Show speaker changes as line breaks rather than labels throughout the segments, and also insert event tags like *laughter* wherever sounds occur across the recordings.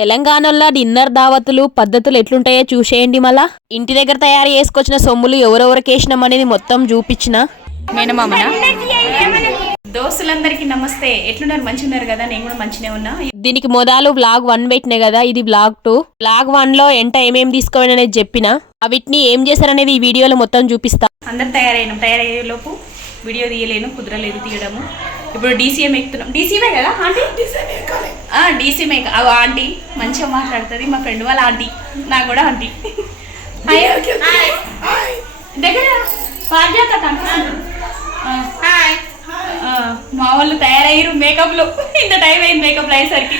తెలంగాణలో డిన్నర్ దావతులు పద్ధతులు ఎట్లుంటాయో చూసేయండి మళ్ళా. ఇంటి దగ్గర తయారు చేసుకొచ్చిన సొమ్ములు ఎవరెవరికి వేసినాం అనేది మొత్తం చూపించిన.
మేనమామనా దోస్తులందరికీ నమస్తే. ఎట్లున్నారు? మంచిగా ఉన్నారు కదా? నేను కూడా మంచిగా ఉన్నా.
దీనికి మొదలు బ్లాగ్ వన్ పెట్టినా కదా? ఇది బ్లాగ్ టూ. బ్లాగ్ వన్లో ఎంట ఏమేం తీసుకోవాలి అనేది చెప్పిన అవిటిని ఏం చేశారనేది ఈ వీడియోలో మొత్తం చూపిస్తా.
అందరు తయారైనాం. తయారయ్యే లోపు వీడియో తీయలేను కుదరలేదు తీయడము. ఇప్పుడు డీసీఎం ఎక్కుతున్నాం. డీసీఎమే కదా ఆంటీ? డీసీఎం అవు ఆంటీ మంచిగా మాట్లాడుతుంది. మా ఫ్రెండ్ వాళ్ళ ఆంటీ. నాకు కూడా ఆంటీ. *laughs* దగ్గర మా వాళ్ళు తయారయ్యారు మేకప్లో ఇంత టైం అయింది మేకప్ అయ్యేసరికి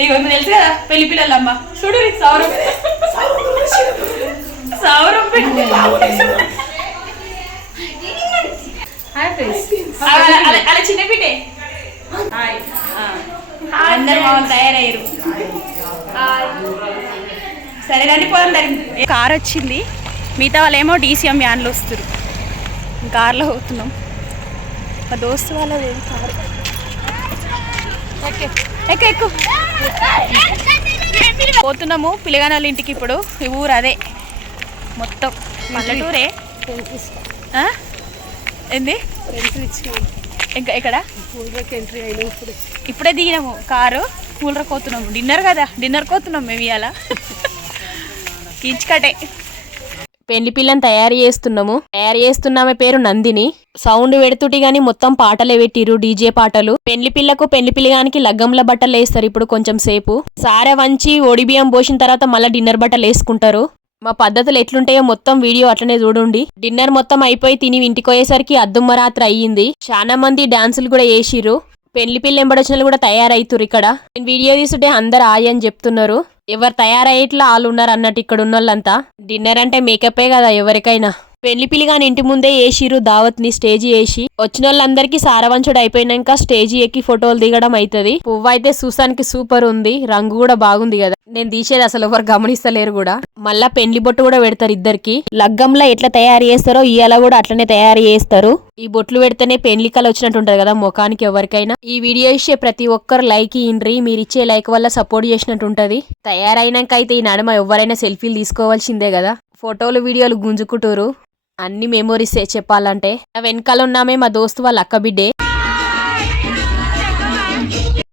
ఇక మీకు తెలుసు కదా పెళ్ళి పిల్లలమ్మ. చూడు రీ సౌరం సౌరం *laughs* పెట్టి అలా అలా- అలా చిన్న బిడ్డే. హాయ్ ఆ. అందరు మా వాళ్ళు తయారయ్యారు. సరే రండి పోదాం కార్ వచ్చింది. మిగతా వాళ్ళేమో డీసీఎం వ్యాన్లో వస్తారు కార్లో పోతున్నాం. మా దోస్తు వాళ్ళది కారు? ఎక్కే ఎక్కు పోతున్నాము పిల్లగాని వాళ్ళ ఇంటికి ఇప్పుడు. ఈ ఊరు అదే. మొత్తం. పల్లెటూరే? ఏంది? ఇంకా ఎక్కడ? ఇప్పుడే. దిగినాము. కారు కూలర్ కోతున్నాము. డిన్నర్ కదా. డిన్నర్ కోతున్నాం మేము ఇవాళ కించుకటే.
పెళ్ళి పిల్లని తయారు చేస్తున్నాము. తయారు చేస్తున్నామే పేరు నందిని. సౌండ్ పెడుతుటి గాని మొత్తం పాటలే పెట్టిరు డీజే పాటలు. పెళ్ళి పిల్లకు పెళ్ళి పిల్లగానికి లగ్గంల బట్టలు వేస్తారు ఇప్పుడు కొంచెం సేపు. సారె వంచి ఒడి బియ్యం పోసిన తర్వాత మళ్ళీ డిన్నర్ బట్టలు వేసుకుంటారు. మా పద్ధతులు ఎట్లుంటాయో మొత్తం వీడియో అట్లనే చూడండి. డిన్నర్ మొత్తం అయిపోయి తిని ఇంటికి పోయేసరికి అద్దుమ్మ రాత్రి అయ్యింది. చాలా మంది డాన్సులు కూడా వేసిర్రు పెళ్ళి పిల్ల ఎంబడొచ్చినలు కూడా తయారైతురు ఇక్కడ. నేను వీడియో తీసుంటే అందరు ఆయి అని చెప్తున్నారు. ఎవరు తయారయ్యేట్లా వాళ్ళు ఉన్నారు అన్నట్టు ఇక్కడ ఉన్న వాళ్ళంతా డిన్నర్ అంటే మేకపే కదా ఎవరికైనా. పెళ్ళి పిలిగాని ఇంటి ముందే వేసిరు దావత్ని స్టేజి వేసి వచ్చిన వాళ్ళందరికీ సారవంచుడు అయిపోయినాక స్టేజి ఎక్కి ఫోటోలు దిగడం అవుతుంది పువ్వు అయితే చూసానికి సూపర్ ఉంది రంగు కూడా బాగుంది కదా. నేను తీసేది అసలు ఎవరు గమనిస్తలేరు కూడా. మళ్ళా పెండ్లి బొట్టు కూడా పెడతారు ఇద్దరికి. లగ్గంలో ఎట్లా తయారు చేస్తారో ఇయాల కూడా అట్లనే తయారు చేస్తారు. ఈ బొట్లు పెడితేనే పెళ్ళి కళ వచ్చినట్టు ఉంటది కదా ముఖానికి ఎవరికైనా. ఈ వీడియో ఇచ్చే ప్రతి ఒక్కరు లైక్ ఇయ్యండ్రి మీరు ఇచ్చే లైక్ వల్ల సపోర్ట్ చేసినట్టు ఉంటది తయారైనాక అయితే ఈ నడుమ ఎవరైనా సెల్ఫీలు తీసుకోవాల్సిందే కదా. ఫోటోలు వీడియోలు గుంజుకుంటూరు. అన్ని మెమోరీస్ చెప్పాలంటే. వెనకాల ఉన్నామే మా దోస్తు వాళ్ళ అక్క బిడ్డే.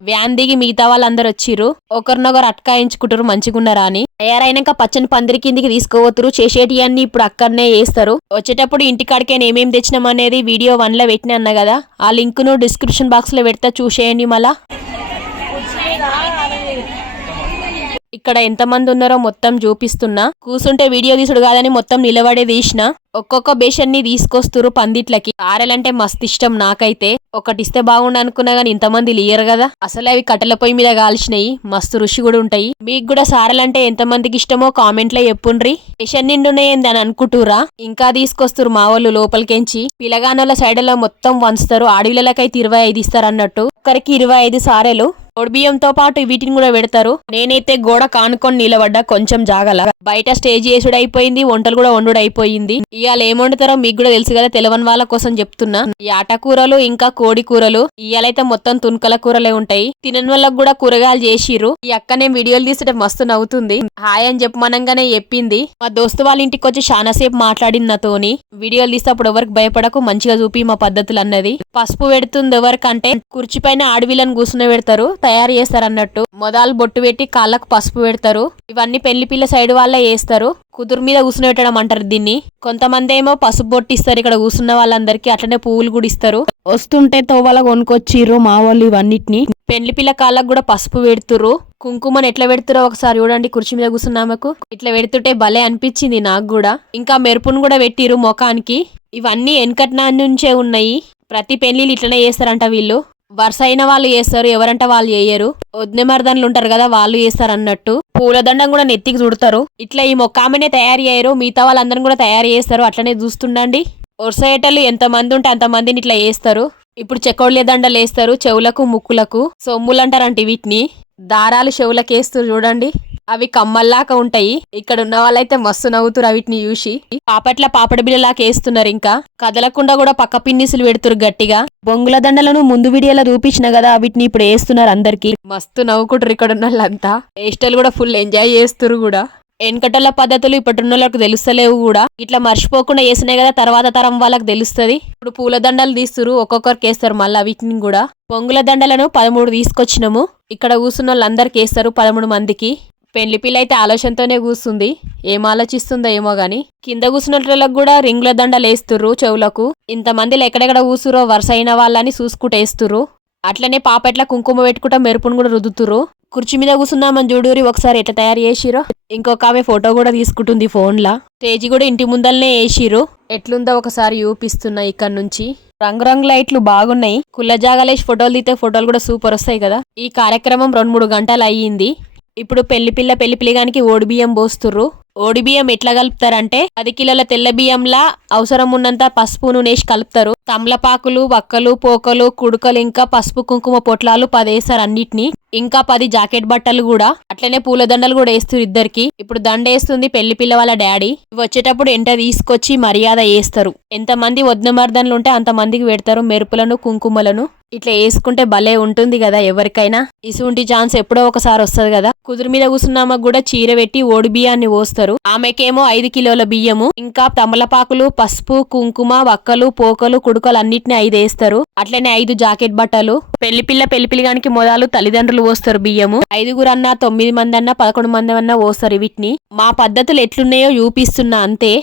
వ్యాన్ దిగి మిగతా వాళ్ళందరూ వచ్చిర్రు. ఒకరినొకరు అట్కాయించుకుంటారు మంచిగున్నారా అని. తయారైనాక పచ్చని పందిరి కిందికి తీసుకోవతురు చేసేటి అన్ని ఇప్పుడు అక్కడనే వేస్తారు వచ్చేటప్పుడు ఇంటికాడికే ఏమేమి తెచ్చినాం అనేది వీడియో వన్లో పెట్టిన అన్న కదా. ఆ లింక్ను డిస్క్రిప్షన్ బాక్స్లో పెడతా చూసేయండి మళ్ళా. ఇక్కడ ఎంతమంది ఉన్నారో మొత్తం చూపిస్తున్నా. కూసుంటే వీడియో తీసుడు కాదని మొత్తం నిలబడే తీసిన ఒక్కొక్క బేషన్ని తీసుకొస్తురు పందిట్లకి. ఆరెలంటే మస్తు ఇష్టం నాకైతే. ఒకటి ఇస్తే బాగుండు అనుకున్నా గానీ ఇంతమంది లియరు కదా. అసలు అవి కట్టెల పొయ్యి మీద కాల్చినాయి. మస్తు రుచి కూడా ఉంటాయి. మీకు కూడా సారెలంటే ఎంతమందికి ఇష్టమో కామెంట్లో చెప్పుండ్రి. బేషన్ నిండున్నాయింది అని అనుకుంటురా ఇంకా తీసుకొస్తురు మా వాళ్ళు లోపలికెంచి. పిలగానోళ్ళ సైడ్లో మొత్తం వంచుతారు. ఆడవిళ్ళకైతే ఇరవై ఐదు ఇస్తారు అన్నట్టు ఒక్కరికి ఇరవై ఐదు సారెలు. బియ్యంతో పాటు వీటిని కూడా పెడతారు. నేనైతే గోడ కానుకొని నిలబడ్డా కొంచెం జాగల. బయట స్టేజ్ చేసుడు అయిపోయింది వంటలు కూడా వండుడు అయిపోయింది. ఇవాళ ఏం వండుతారో మీకు కూడా తెలుసు కదా తెలవని వాళ్ళ కోసం చెప్తున్నా. ఈ ఆట కూరలు ఇంకా కోడి కూరలు ఇవాళైతే మొత్తం తునకల కూరలే ఉంటాయి. తినని వాళ్ళకు కూడా కూరగాయలు చేసిర్రు. ఈ అక్కనే వీడియోలు తీస్తుంటే మస్తు నవ్వుతుంది. హాయ్ అని చెప్పమనంగానే చెప్పింది. మా దోస్తు వాళ్ళ ఇంటికి వచ్చి చాలా సేపు మాట్లాడింది నాతోని వీడియోలు తీస్తే అప్పుడు ఎవరికి భయపడకు మంచిగా చూపి మా పద్ధతులు అన్నది. పసుపు పెడుతుంది ఎవరికంటే కుర్చీ పైన ఆడవిలను కూర్చుని పెడతారు. తయారు చేస్తారు అన్నట్టు మొదలు బొట్టు పెట్టి కాళ్ళకు పసుపు పెడతారు. ఇవన్నీ పెళ్ళి పిల్ల సైడ్ వాళ్ళే వేస్తారు కుదురు మీద కూర్చుని పెట్టడం అంటారు దీన్ని? కొంతమంది ఏమో పసుపు బొట్టు ఇస్తారు ఇక్కడ కూర్చున్న వాళ్ళందరికీ అట్లనే పువ్వులు కూడా ఇస్తారు. వస్తుంటే తోవల కొనుకొచ్చిర్రు మా వాళ్ళు ఇవన్నిటిని. పెళ్ళి పిల్ల కాళ్ళకు కూడా పసుపు పెడుతురు కుంకుమని ఎట్లా పెడుతురో ఒకసారి చూడండి కుర్చీ మీద కూర్చున్నామకు ఇట్లా పెడుతుంటే భలే అనిపించింది నాకు కూడా. ఇంకా మెరుపును కూడా పెట్టిరు ముఖానికి. ఇవన్నీ వెనకట్నా నుంచే ఉన్నాయి. ప్రతి పెళ్ళి ఇట్లనే చేస్తారంట వీళ్ళు. వరుస అయిన వాళ్ళు చేస్తారు ఎవరంట వాళ్ళు చేయరు. వదిన ఉంటారు కదా వాళ్ళు చేస్తారు అన్నట్టు. పూలదండం కూడా నెత్తికి చుడతారు. ఇట్లా ఈ మొక్క ఆమెనే తయారు చేయరు మిగతా వాళ్ళందరం కూడా తయారు చేస్తారు. అట్లనే చూస్తుండండి. వరుసయ్యేటలు ఎంత ఎంతమంది ఉంటే అంత మందిని ఇట్లా చేస్తారు. ఇప్పుడు చెకోళ్ళ దండలు వేస్తారు చెవులకు ముక్కులకు. సొమ్ములు అంటారంట వీటిని. దారాలు చెవులకు వేస్తారు చూడండి. అవి కమ్మల్లాగా ఉంటాయి. ఇక్కడ ఉన్న వాళ్ళైతే మస్తు నవ్వుతురు వీటిని చూసి. పాపట్ల పాపడి బిళ్ళలాగా వేస్తున్నారు ఇంకా. కదలకుండా కూడా పక్క పిన్నిసులు పెడుతురు గట్టిగా. బొంగుల దండలను ముందు వీడియోలో చూపించిన కదా వీటిని ఇప్పుడు వేస్తున్నారు అందరికి. మస్తు నవ్వుకుంటారు ఇక్కడ ఉన్న వాళ్ళంతా వేస్టలు కూడా ఫుల్ ఎంజాయ్ చేస్తురు కూడా. వెనకటల పద్ధతులు ఇప్పటిన్న వాళ్ళకి తెలుస్తలేవు కూడా. ఇట్లా మర్చిపోకుండా వేసినాయి కదా తర్వాత తరం వాళ్ళకి తెలుస్తుంది. ఇప్పుడు పూల దండలు తీస్తురు ఒక్కొక్కరికి వేస్తారు మళ్ళీ వీటిని కూడా. పొంగుల దండలను పదమూడు తీసుకొచ్చినాము. ఇక్కడ కూర్చున్న వాళ్ళందరికి వేస్తారు పదమూడు మందికి. పెళ్ళి పిల్ల అయితే ఆలోచనతోనే కూస్తుంది. ఏం ఆలోచిస్తుందో ఏమో గాని. కింద కూర్చున్నట్లకు కూడా రింగుల దండలు వేస్తుర్రు చెవులకు. ఇంతమందిలో ఎక్కడెక్కడ కూసురో వరుస అయిన వాళ్ళని చూసుకుంటూ వేస్తుర్రు. అట్లనే పాపెట్ల కుంకుమ పెట్టుకుంటా మెరుపును కూడా రుదుతురు కుర్చీ మీద కూర్చున్నామని చూడూరి ఒకసారి ఎట్లా తయారు చేసిరో ఇంకొక ఆమె ఫోటో కూడా తీసుకుంటుంది ఫోన్లా. స్టేజ్ కూడా ఇంటి ముందల్నే వేసిరు ఎట్లుందో ఒకసారి చూపిస్తున్నా ఇక్కడ నుంచి. రంగురంగు లైట్లు బాగున్నాయి. కుల్ల జాగాలేసి ఫోటోలు తీతే ఫోటోలు కూడా సూపర్ వస్తాయి కదా. ఈ కార్యక్రమం రెండు మూడు గంటలు అయ్యింది. ఇప్పుడు పెళ్ళి పిల్ల పెళ్ళి పిల్లగానికి ఓడి బియ్యం పోస్తుర్రు. ఓడి బియ్యం ఎట్లా కలుపుతారంటే పది కిలోల తెల్ల బియ్యంలా అవసరం ఉన్నంత పసుపు నూనేసి కలుపుతారు. తమలపాకులు వక్కలు పోకలు కుడుకలు ఇంకా పసుపు కుంకుమ పొట్లాలు పది వేస్తారు అన్నిటిని. ఇంకా పది జాకెట్ బట్టలు కూడా. అట్లనే పూల దండలు కూడా వేస్తారు ఇద్దరికి. ఇప్పుడు దండ వేస్తుంది పెళ్ళి పిల్ల వాళ్ళ డాడీ. ఇవి వచ్చేటప్పుడు ఎంట తీసుకొచ్చి మర్యాద వేస్తారు ఎంతమంది మంది మర్దనలు ఉంటే అంత మందికి పెడతారు మెరుపులను కుంకుమలను. ఇట్లా వేసుకుంటే భలే ఉంటుంది కదా ఎవరికైనా? ఇసుంటి ఛాన్స్ ఎప్పుడో ఒకసారి వస్తుంది కదా? కుదురు మీద కూసున్నామకు కూడా చీర పెట్టి ఓడి బియ్యాన్ని పోస్తారు. ఆమెకేమో ఐదు కిలోల బియ్యము ఇంకా తమలపాకులు పసుపు కుంకుమ వక్కలు పోకలు కుడుకలు అన్నిటిని ఐదు వేస్తారు అట్లనే ఐదు జాకెట్ బట్టలు. పెళ్ళి పిల్ల పెళ్ళి పిల్లగానికి మొదలు తల్లిదండ్రులు పోస్తారు బియ్యము. ఐదుగురు అన్న తొమ్మిది మంది అన్న పదకొండు మంది అన్నా పోస్తారు వీటిని. మా పద్ధతులు ఎట్లున్నాయో చూపిస్తున్నా అంతే.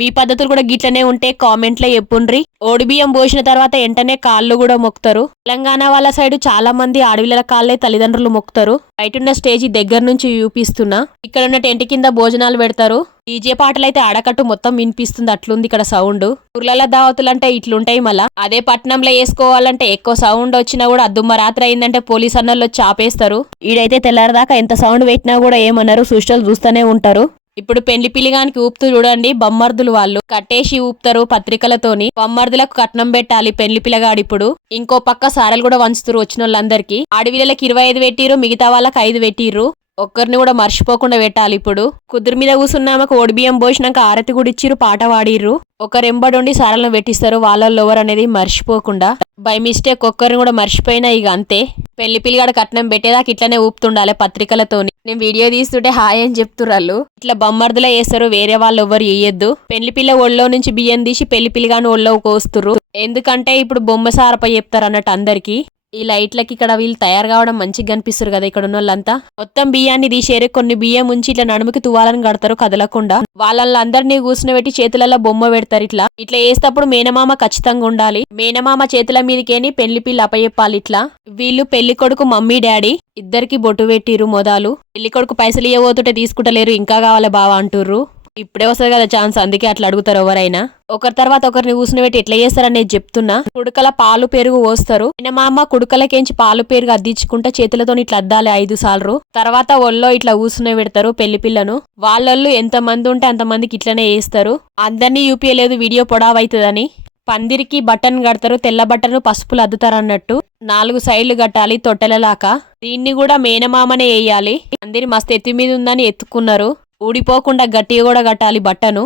మీ పద్ధతులు కూడా గిట్లనే ఉంటే కామెంట్లో చెప్పుండ్రి. ఓడి బియ్యం పోసిన తర్వాత వెంటనే కాళ్ళు కూడా మొక్కుతారు. తెలంగాణ వాళ్ళ సైడ్ చాలా మంది ఆడవిళ్ళ కాళ్ళే తల్లిదండ్రులు మొక్కుతారు. బయటున్న స్టేజ్ దగ్గర నుంచి చూపిస్తున్నా. ఇక్కడ ఉన్న టెంట్ కింద భోజనాలు పెడతారు. డీజే పాటలు అయితే ఆడకట్టు మొత్తం వినిపిస్తుంది అట్లుంది ఇక్కడ సౌండ్. ఊర్లలో దావతులు అంటే ఇట్లుంటాయి మళ్ళా. అదే పట్నంలో వేసుకోవాలంటే ఎక్కువ సౌండ్ వచ్చినా కూడా అద్దుమ్మ రాత్రి అయిందంటే పోలీస్ అన్నలు చాపేస్తారు. ఈడైతే తెల్లారదాకా ఎంత సౌండ్ పెట్టినా కూడా ఏమన్నారు సృష్టిలు చూస్తూనే ఉంటారు. ఇప్పుడు పెళ్ళి పిలిగానికి ఊపుతూ చూడండి బొమ్మర్దులు వాళ్ళు. కట్టేసి ఊపుతారు పత్రికలతోని. బొమ్మర్దులకు కట్నం పెట్టాలి పెళ్ళి పిల్లగాడు ఇప్పుడు. ఇంకో పక్క సారలు కూడా వంచుతారు వచ్చిన వాళ్ళందరికీ ఆడవిళ్ళకి ఇరవై ఐదు పెట్టిరు మిగతా వాళ్ళకి ఐదు పెట్టిర్రు. ఒక్కరిని కూడా మర్చిపోకుండా పెట్టాలి ఇప్పుడు. కుదురు మీద కూసున్నామకు ఓడిబియ్యం పోసినాక ఆరతి కూడా ఇచ్చిరు పాట పాడిర్రు. ఒకరెంబడుండి సారలను పెట్టిస్తారు వాళ్ళల్లో ఎవరు అనేది మర్చిపోకుండా. బై మిస్టేక్ ఒక్కరిని కూడా మర్చిపోయినా ఇక అంతే. పెళ్ళి పిల్లగాడు కట్నం పెట్టేదాకా ఇట్లనే ఊపుతుండాలి పత్రికలతోని. నేను వీడియో తీస్తుంటే హాయ్ అని చెప్తుర్రాళ్ళు. ఇట్లా బొమ్మర్దులే వేస్తారు వేరే వాళ్ళు ఎవరు వేయద్దు. పెళ్ళి పిల్ల ఒళ్ళో నుంచి బియ్యం తీసి పెళ్ళి పిల్లగాని ఒళ్ళో కోస్తురు ఎందుకంటే ఇప్పుడు బొమ్మ సారపై చెప్తారు అన్నట్టు అందరికి. ఈ లైట్లకి ఇక్కడ వీళ్ళు తయారు కావడం మంచిగా కనిపిస్తారు కదా ఇక్కడ ఉన్న వాళ్ళంతా మొత్తం బియ్యాన్ని తీసేరు కొన్ని బియ్యం ఉంచి ఇట్లా నడుముకి తువాలని కడతారు కదలకుండా. వాళ్ళందరినీ కూర్చుని చేతులలో బొమ్మ పెడతారు ఇట్లా. ఇట్లా వేసేటప్పుడు మేనమామ ఖచ్చితంగా ఉండాలి. మేనమామ చేతుల మీదకేని పెళ్ళి పిల్లి అపయెప్పాలి ఇట్లా. వీళ్ళు పెళ్ళి కొడుకు మమ్మీ డాడీ ఇద్దరికి బొట్టు పెట్టిరు మొదలు. పెళ్ళి కొడుకు పైసలు ఇవ్వబోతుంటే తీసుకుంటలేరు ఇంకా కావాలి బావా అంటుర్రు. ఇప్పుడే వస్తుంది కదా ఛాన్స్ అందుకే అట్లా అడుగుతారు ఎవరైనా. ఒకరి తర్వాత ఒకరిని కూర్చుని ఎట్లా చేస్తారనేది చెప్తున్నా. కుడుకల పాలు పెరుగు పోస్తారు. ఆయన మా అమ్మ కుడుకలకేంచి పాలు పెరుగు అద్దించుకుంటా చేతులతో ఇట్లా అద్దాలి ఐదు సార్లు. తర్వాత ఒళ్ళో ఇట్లా కూర్చుని పెడతారు పెళ్ళి పిల్లను. వాళ్ళు ఎంత మంది ఉంటే అంత మందికి ఇట్లనే వేస్తారు అందరినీ చూపించలేదు వీడియో పొడవైతుందని. పందిరికి బటన్ కడతారు తెల్ల బట్టను పసుపులు అద్దుతారు అన్నట్టు నాలుగు సైడ్లు కట్టాలి తొట్టెలలాక. దీన్ని కూడా మేనమామనే వేయాలి పందిరి మస్తు ఎత్తి మీద ఉందని ఎత్తుకున్నారు. ఊడిపోకుండా గట్టిగా కూడా కట్టాలి బట్టను.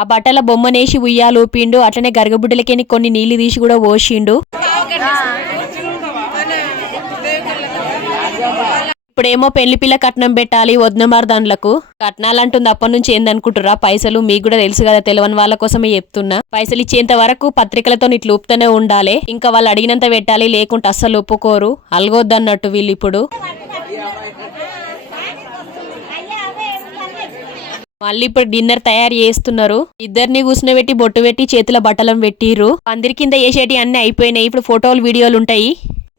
ఆ బట్టల బొమ్మనేసి ఉయ్యాలు ఊపిండు అట్లనే గరగబుడ్డలకేని కొన్ని నీళ్ళు తీసి కూడా పోసిండు. ఇప్పుడేమో పెళ్ళి పిల్ల కట్నం పెట్టాలి వద్నమార్దాన్లకు. కట్నాలంటుంది అప్పటి నుంచి ఏందనుకుంటురా పైసలు? మీకు కూడా తెలుసు కదా తెలియని వాళ్ళ కోసమే చెప్తున్నా. పైసలు ఇచ్చేంత వరకు పత్రికలతో ఇట్లా ఊపుతూనే ఉండాలి. ఇంకా వాళ్ళు అడిగినంత పెట్టాలి లేకుంటే అస్సలు ఒప్పుకోరు. అలగొద్దన్నట్టు వీళ్ళు ఇప్పుడు. మళ్ళీ ఇప్పుడు డిన్నర్ తయారు చేస్తున్నారు. ఇద్దరిని కూర్చునబెట్టి బొట్టు పెట్టి చేతుల బట్టలం పెట్టిర్రు. పందిరి కింద వేసేటి అన్ని అయిపోయినాయి. ఇప్పుడు ఫోటోలు వీడియోలు ఉంటాయి.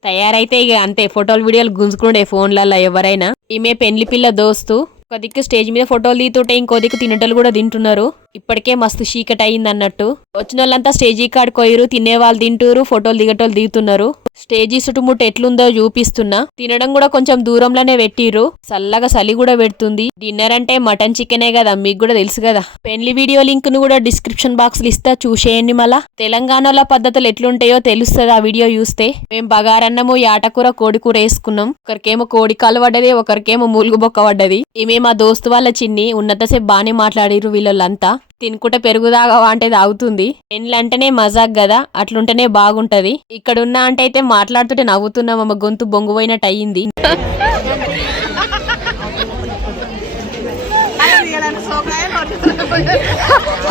తయారైతే ఇక అంతే. ఫోటోలు వీడియోలు గుంజుకుండే ఫోన్లలో ఎవరైనా. ఈమె పెళ్ళి పిల్ల దోస్తు. ఒక దిక్కు స్టేజ్ మీద ఫోటోలు తీతుంటే ఇంకో దిక్కు తినేటోళ్ళు కూడా తింటున్నారు. ఇప్పటికే మస్తు చీకటి అయింది అన్నట్టు వచ్చిన వాళ్ళంతా స్టేజీ కాడికి పోయిరు తినే వాళ్ళు తింటురు ఫోటోలు దిగటోళ్ళు దిగుతున్నారు. స్టేజీ చుట్టుముట్టు ఎట్లుందో చూపిస్తున్నా. తినడం కూడా కొంచెం దూరంలోనే పెట్టిర్రు. చల్లగా చలి కూడా పెడుతుంది. డిన్నర్ అంటే మటన్ చికెనే కదా మీకు కూడా తెలుసు కదా. పెళ్ళి వీడియో లింక్ను కూడా డిస్క్రిప్షన్ బాక్స్లో ఇస్తా చూసేయండి మళ్ళా. తెలంగాణలో పద్ధతులు ఎట్లుంటాయో తెలుస్తుంది ఆ వీడియో చూస్తే. మేము బగారన్నము యాటకూర కోడి కూర వేసుకున్నాం. ఒకరికేమో కోడి కాలు పడ్డది ఒకరికేమో మూలుగు బొక్క పడ్డది. ఈమె మా దోస్తు వాళ్ళ చిన్ని ఉన్నంతసేపు బానే మాట్లాడిరు వీళ్ళంతా తినుకుంటే పెరుగు తాగవా అంటే తాగుతుంది. పెళ్ళంటేనే మజాక్ కదా అట్లుంటేనే బాగుంటది. ఇక్కడ ఉన్న అంటే అయితే మాట్లాడుతుంటే నవ్వుతున్నాం అమ్మ గొంతు బొంగుపోయినట్టు అయ్యింది.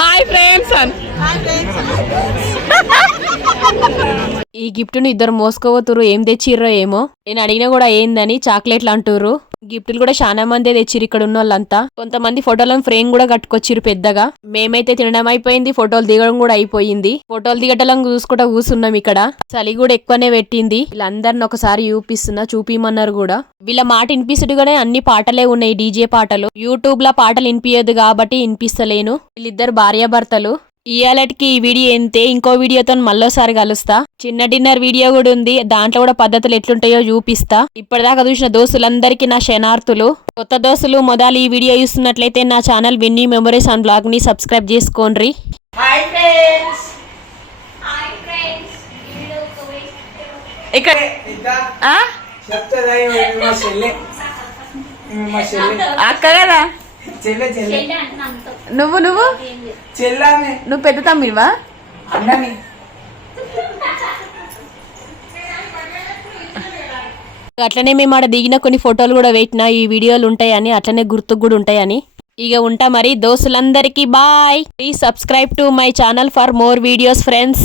హాయ్ ఫ్రెండ్స్ ఈ గిఫ్ట్ను ఇద్దరు మోసుకోబోతురు ఏం తెచ్చిర్రో ఏమో. నేను అడిగినా కూడా ఏందని చాక్లెట్లు అంటుర్రు. గిఫ్ట్లు కూడా చాలా మంది తెచ్చిరు ఇక్కడ ఉన్న వాళ్ళంతా కొంతమంది ఫోటోలను ఫ్రేమ్ కూడా కట్టుకొచ్చిరు పెద్దగా. మేమైతే తినడం అయిపోయింది ఫోటోలు దిగడం కూడా అయిపోయింది. ఫోటోలు దిగటం చూసుకుంటా కూర్చున్నాం ఇక్కడ. చలి కూడా ఎక్కువనే పెట్టింది. వీళ్ళందరిని ఒకసారి చూపిస్తున్నా చూపిమన్నారు కూడా. వీళ్ళ మాట వినిపిస్తుడుగానే అన్ని పాటలే ఉన్నాయి డీజే పాటలు. యూట్యూబ్లో పాటలు వినిపించదు కాబట్టి వినిపిస్తలేను. వీళ్ళిద్దరు భార్యాభర్తలు. ఇయాలటికి ఈ వీడియో ఎంతే? ఇంకో వీడియోతో మళ్ళోసారి కలుస్తా. చిన్న డిన్నర్ వీడియో కూడా ఉంది. దాంట్లో కూడా పద్ధతులు ఎట్లుంటాయో చూపిస్తా. ఇప్పటిదాకా చూసిన దోస్తులందరికీ నా శనార్థులు కొత్త దోస్తులు మొదలు ఈ వీడియో చూస్తున్నట్లయితే నా ఛానల్ విన్నీ మెమరీస్ అండ్ బ్లాగ్ని సబ్స్క్రైబ్ చేసుకోండి.
ఇక్కడ అక్క కదా?
చెల్లె చెల్లె.
నువ్వు నువ్వు?
చెల్లామె.
నువ్వు పెద్ద తమ్మివా?
అన్నని
అట్లనే మేము ఆడ దిగిన కొన్ని ఫోటోలు కూడా పెట్టినా ఈ వీడియోలు ఉంటాయని అట్లనే గుర్తుకు కూడా ఉంటాయని. ఇక ఉంటా మరి దోస్తులందరికీ bye. Please subscribe to my channel for more videos friends